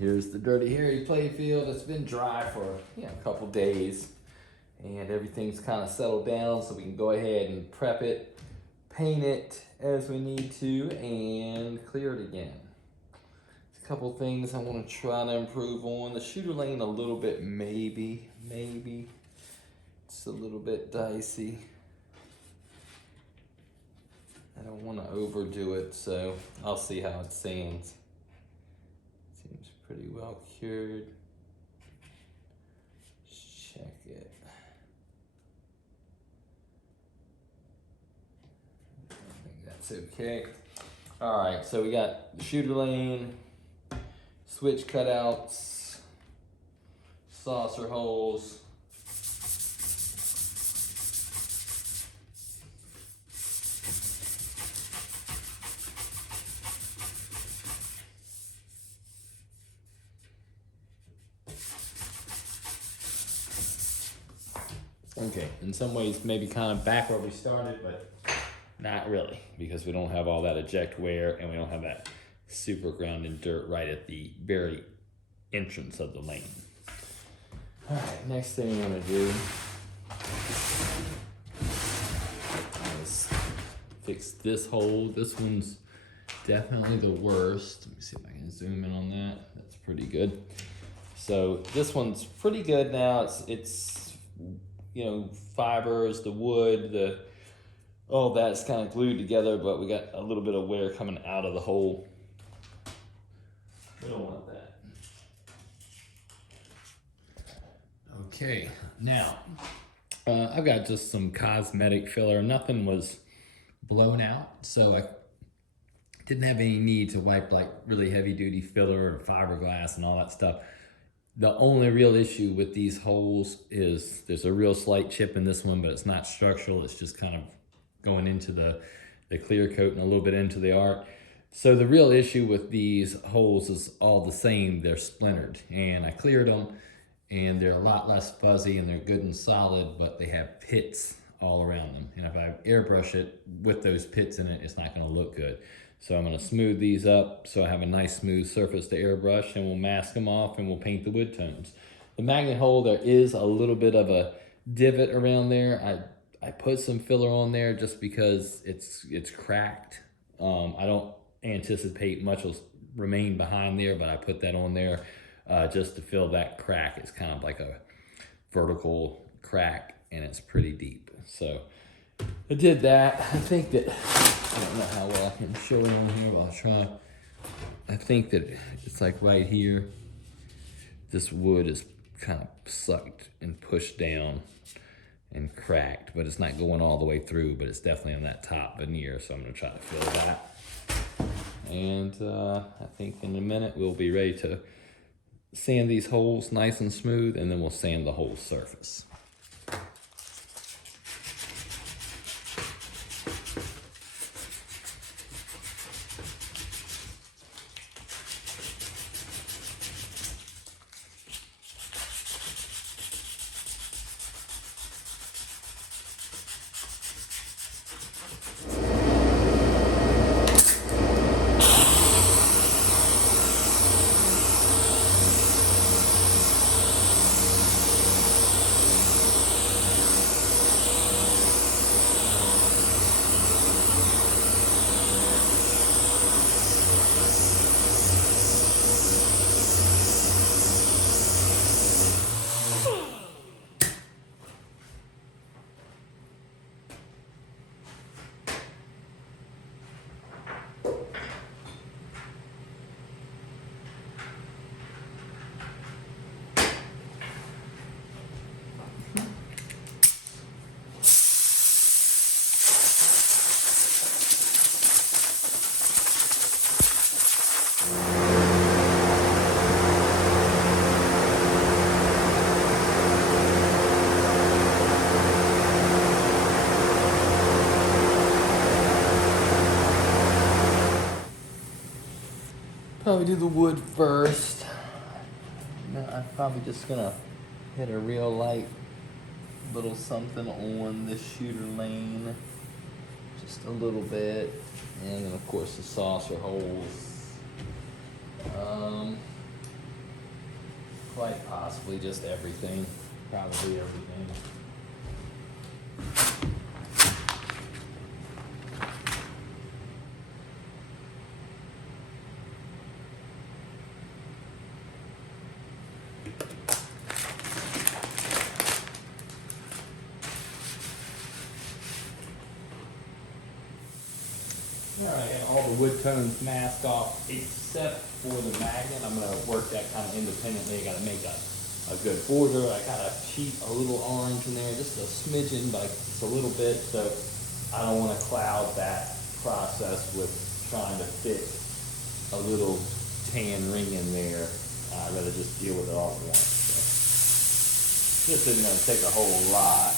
Here's the Dirty Harry playfield. It's been dry for a couple days and everything's kind of settled down, so we can go ahead and prep it, paint it as we need to, and clear it again. There's a couple things I want to try to improve on. The shooter lane a little bit, maybe. It's a little bit dicey. I don't want to overdo it, so I'll see how it sands. Seems pretty well cured. Check it. I think that's okay. All right, so we got the shooter lane, switch cutouts, saucer holes. Okay, in some ways maybe kind of back where we started, but not really, because we don't have all that eject wear and we don't have that super ground and dirt right at the very entrance of the lane. All right, next thing I'm gonna do is fix this hole. This one's definitely the worst. Let me see if I can zoom in on that. That's pretty good. So this one's pretty good now. It's fibers, the wood, all that's kind of glued together, but we got a little bit of wear coming out of the hole. We don't want that. Okay, now I've got just some cosmetic filler. Nothing was blown out, so I didn't have any need to wipe like really heavy duty filler or fiberglass and all that stuff. The only real issue with these holes is there's a real slight chip in this one, but it's not structural. It's just kind of going into the clear coat and a little bit into the art. So the real issue with these holes is all the same. They're splintered, and I cleared them and they're a lot less fuzzy and they're good and solid, but they have pits all around them. And if I airbrush it with those pits in it, it's not gonna look good. So I'm gonna smooth these up so I have a nice smooth surface to airbrush, and we'll mask them off and we'll paint the wood tones. The magnet hole, there is a little bit of a divot around there. I put some filler on there just because it's cracked. I don't anticipate much will remain behind there, but I put that on there just to fill that crack. It's kind of like a vertical crack and it's pretty deep. So I did that. I think that, I don't know how well I can show it on here, but I'll try. I think that it's like right here. This wood is kind of sucked and pushed down and cracked, but it's not going all the way through, but it's definitely on that top veneer, so I'm gonna try to fill that. And I think in a minute we'll be ready to sand these holes nice and smooth, and then we'll sand the whole surface. Probably do the wood first. I'm probably just gonna hit a real light little something on the shooter lane, just a little bit, and then of course the saucer holes. quite possibly just everything, probably everything. Alright, and all the wood tones masked off except for the magnet. I'm going to work that kind of independently. I got to make a good border. I got to cheat a little orange in there, just a smidgen, like just a little bit. So I don't want to cloud that process with trying to fit a little tan ring in there. I'd rather just deal with it all at once. So this isn't going to take a whole lot.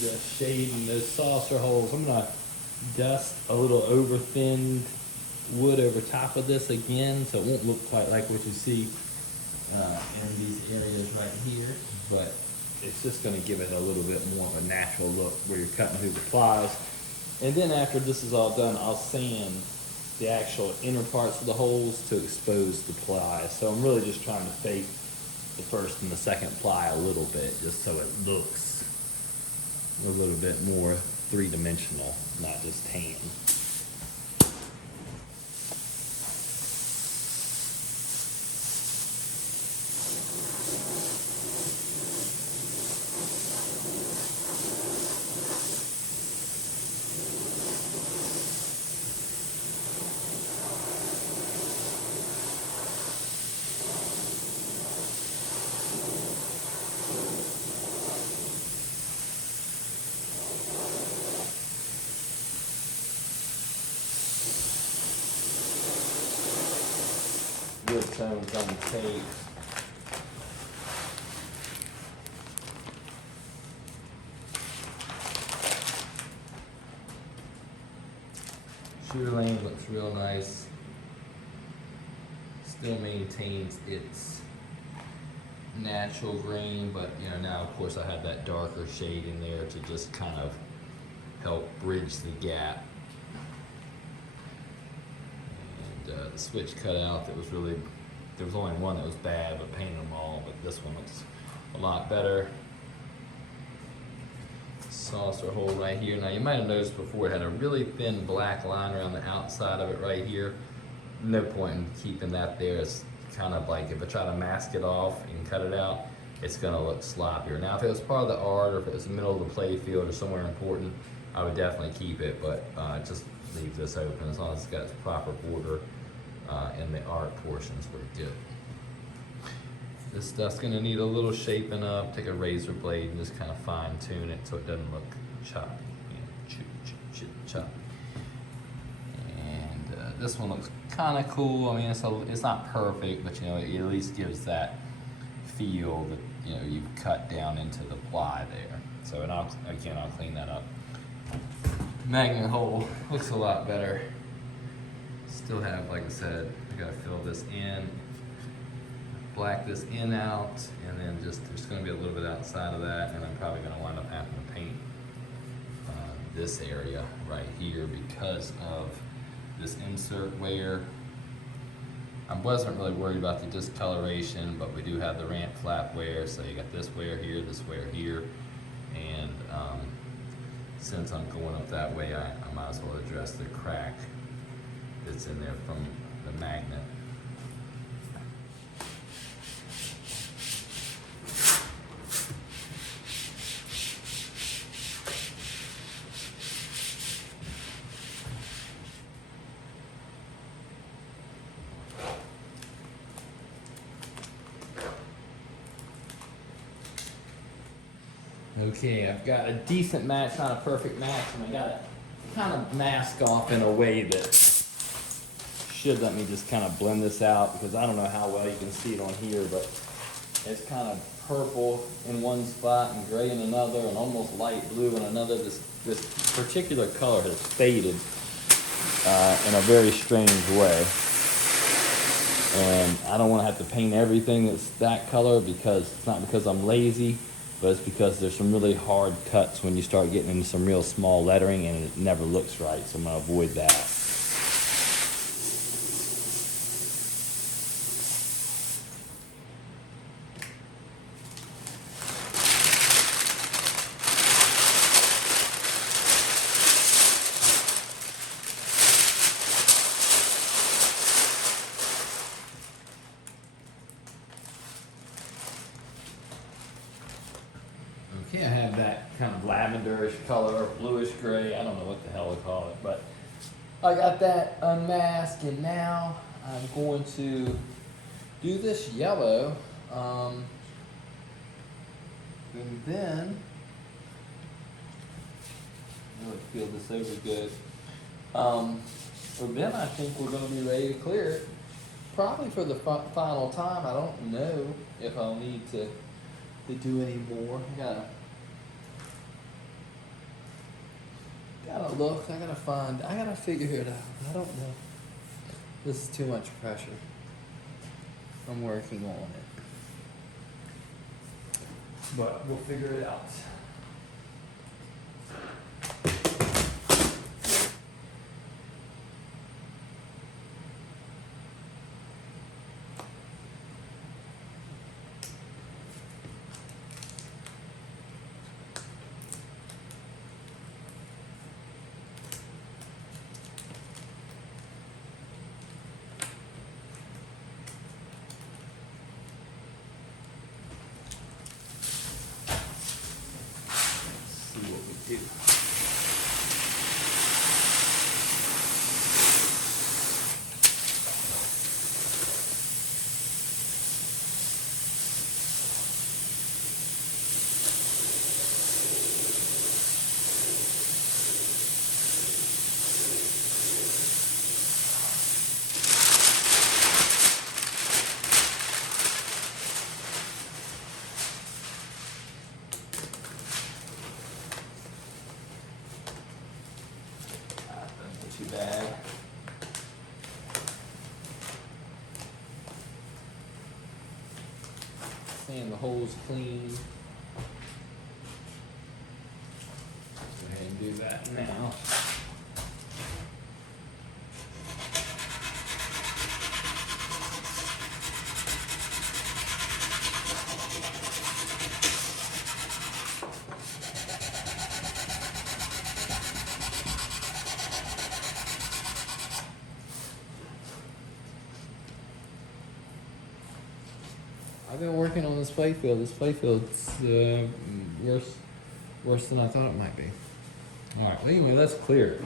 Just shading those saucer holes. I'm gonna dust a little over thinned wood over top of this again, so it won't look quite like what you see in these areas right here, but it's just gonna give it a little bit more of a natural look where you're cutting through the plies. And then after this is all done, I'll sand the actual inner parts of the holes to expose the ply. So I'm really just trying to fake the first and the second ply a little bit, just so it looks a little bit more three-dimensional, not just tan. Wood tones on the tape. Shear lane looks real nice. Still maintains its natural grain, but you know, now of course I have that darker shade in there to just kind of help bridge the gap. The switch cut out, that was really, there was only one that was bad, but painted them all, but this one looks a lot better. Saucer hole right here. Now you might have noticed before it had a really thin black line around the outside of it right here. No point in keeping that there. It's kind of like if I try to mask it off and cut it out, it's gonna look sloppier. Now if it was part of the art or if it was the middle of the play field or somewhere important, I would definitely keep it, but just leave this open as long as it's got its proper border in the art portions where it did. This stuff's gonna need a little shaping up. Take a razor blade and just kind of fine tune it so it doesn't look choppy. Choppy. And this one looks kind of cool. I mean, it's not perfect, but you know, it at least gives that feel that you know you've cut down into the ply there. So, and I'll clean that up. Magnet hole looks a lot better. Still have, like I said, I gotta fill this in, black this in out, and then there's gonna be a little bit outside of that, and I'm probably gonna wind up having to paint this area right here because of this insert wear. I wasn't really worried about the discoloration, but we do have the ramp flap wear, so you got this wear here, and since I'm going up that way, I might as well address the crack that's in there from the magnet. Okay, I've got a decent match, not a perfect match, and I got it kind of mask off in a way that should let me just kind of blend this out, because I don't know how well you can see it on here, but it's kind of purple in one spot and gray in another and almost light blue in another. This particular color has faded in a very strange way. And I don't want to have to paint everything that's that color, because it's not because I'm lazy, but it's because there's some really hard cuts when you start getting into some real small lettering and it never looks right, so I'm going to avoid that. Okay, I have that kind of lavenderish color, bluish gray, I don't know what the hell to call it, but I got that unmasked, and now I'm going to do this yellow, and then I'll feel this over good. So then I think we're going to be ready to clear it, probably for the final time. I don't know if I'll need to do any more. Gotta look, I gotta figure it out. I don't know. This is too much pressure. I'm working on it. But we'll figure it out. Do. Too bad. Sand the holes clean. Go ahead and do that now. I've been working on this playfield. This playfield's worse than I thought it might be. All right, well, anyway, let's clear it.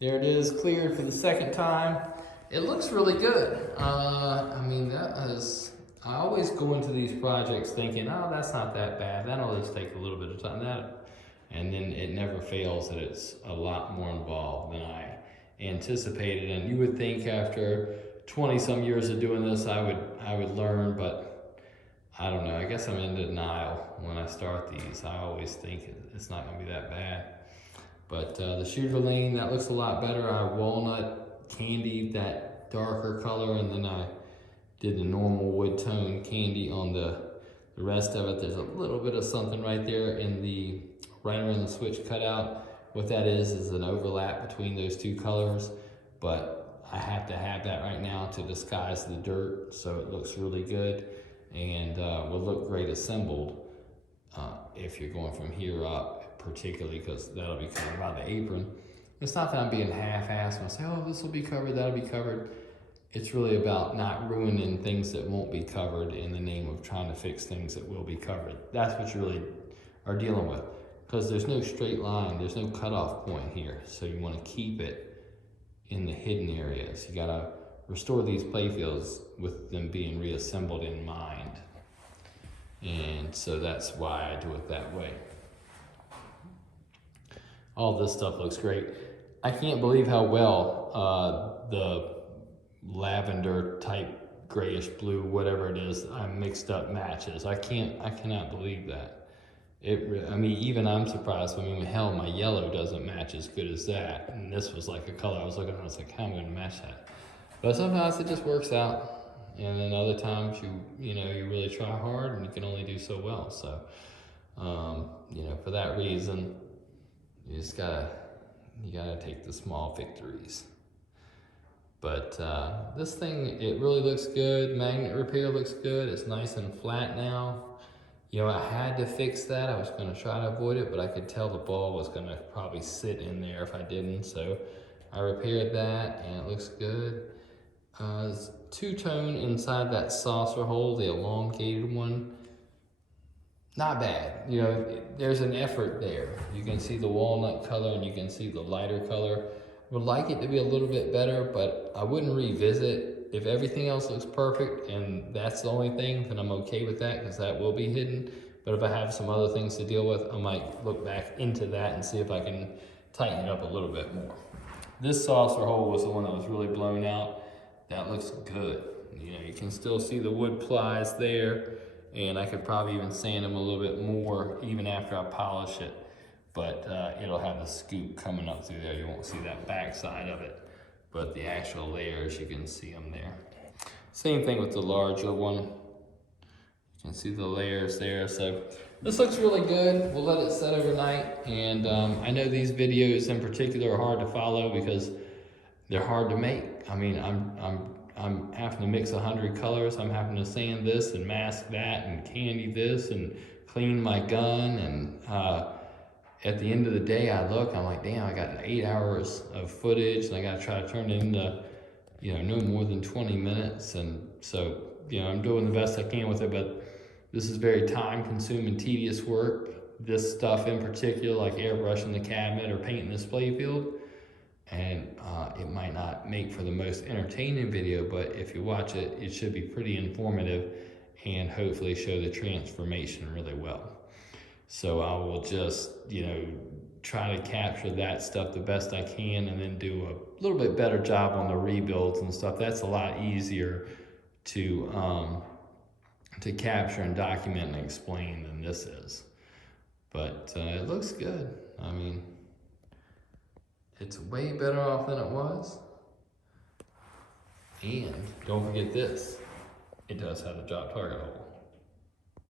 There it is, cleared for the second time. It looks really good. I mean, I always go into these projects thinking, oh, that's not that bad. That'll just take a little bit of time. and then it never fails that it's a lot more involved than I anticipated. And you would think after 20 some years of doing this, I would learn, but I don't know. I guess I'm in denial when I start these. I always think it's not gonna be that bad. But the Sugarling, that looks a lot better. I walnut candied that darker color, and then I did the normal wood tone candy on the rest of it. There's a little bit of something right there in the right around the switch cutout. What that is an overlap between those two colors, but I have to have that right now to disguise the dirt, so it looks really good and will look great assembled if you're going from here up, particularly because that'll be covered by the apron. It's not that I'm being half-assed and I say, oh, this will be covered, that'll be covered. It's really about not ruining things that won't be covered in the name of trying to fix things that will be covered. That's what you really are dealing with, because there's no straight line, there's no cutoff point here. So you want to keep it in the hidden areas. You gotta restore these playfields with them being reassembled in mind. And so that's why I do it that way. All this stuff looks great. I can't believe how well the lavender type grayish blue, whatever it is, I mixed up matches. I cannot believe that. I mean, even I'm surprised. I mean, hell, my yellow doesn't match as good as that. And this was like a color I was looking at, I was like, how am I gonna match that? But sometimes it just works out. And then other times you really try hard and you can only do so well. So, for that reason, you just gotta take the small victories. But this thing, it really looks good. Magnet repair looks good. It's nice and flat now. I had to fix that. I was gonna try to avoid it, but I could tell the ball was gonna probably sit in there if I didn't. So I repaired that and it looks good. There's two-tone inside that saucer hole, the elongated one. Not bad. There's an effort there. You can see the walnut color and you can see the lighter color. Would like it to be a little bit better, but I wouldn't revisit. If everything else looks perfect and that's the only thing, then I'm okay with that, because that will be hidden. But if I have some other things to deal with, I might look back into that and see if I can tighten it up a little bit more. This saucer hole was the one that was really blown out. That looks good. You can still see the wood plies there, and I could probably even sand them a little bit more even after I polish it. But it'll have a scoop coming up through there. You won't see that back side of it, but the actual layers, you can see them there. Same thing with the larger one. You can see the layers there. So this looks really good. We'll let it set overnight. And I know these videos in particular are hard to follow because they're hard to make. I mean, I'm having to mix 100 colors. I'm having to sand this and mask that and candy this and clean my gun. And at the end of the day, I'm like, damn, I got 8 hours of footage and I got to try to turn it into, no more than 20 minutes. And so, I'm doing the best I can with it, but this is very time consuming, tedious work. This stuff in particular, like airbrushing the cabinet or painting this playfield. And it might not make for the most entertaining video, but if you watch it, it should be pretty informative and hopefully show the transformation really well. So I will just, try to capture that stuff the best I can and then do a little bit better job on the rebuilds and stuff. That's a lot easier to capture and document and explain than this is. But it looks good. I mean, it's way better off than it was. And don't forget this, it does have the drop target hole.